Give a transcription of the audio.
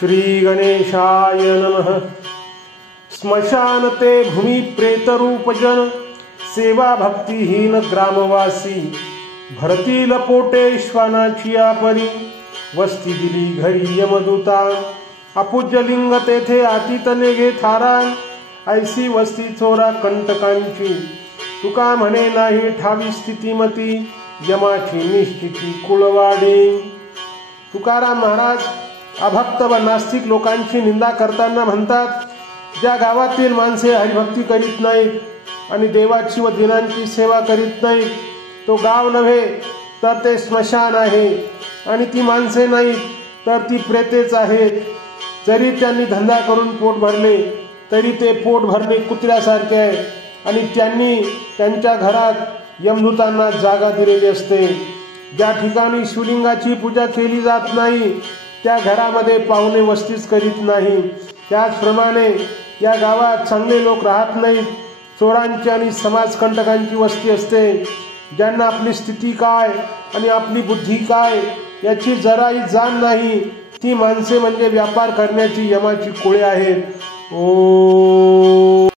श्री गणेशाय नमः। स्मशान ते भूमि प्रेत रूप जन, सेवा भक्तिहीन ग्रामवासी, भरतील पोटे श्वानाची परी, वस्ती दिली घरी यमदूता, अपूज्य लिंग तेथे आतीत नेगे थारान, ऐसी वस्ती चोरा कंटकांची, तुका म्हणे नाही ठावी स्थितीमती, यमाची निश्चिती कुळवाडे। तुकाराम महाराज अभक्त व नास्तिक लोकांची निंदा करताना म्हणतात, ज्या गावातील माणसे हरिभक्ती करीत नाहीत आणि देवाची व दिनांची सेवा करीत नाहीत, तो गाव नव्हे तर ते स्मशान आहे, आणि ती माणसे नाहीत तर ती प्रेतेच आहेत। जरी त्यांनी धंदा करून पोट भरले तरी ते पोट भरणे कुत्र्यासारखे आहे, आणि त्यांनी त्यांच्या घरात यमदूतांना जागा दिलेली असते। ज्या ठिकाणी शिवलिंगाची पूजा केली जात नाही त्या घरामध्ये पाहुणे वस्तीच करीत नाही। त्याचप्रमाणे या गावात चांगले लोक राहत नाहीत, चोरांची आणि समाजकंटकांची वस्ती असते। ज्यांना आपली स्थिती काय आणि आपली बुद्धी काय याची जराही जाण नाही, ती माणसे म्हणजे व्यापार करण्याची यमाची कोळे आहेत। ओ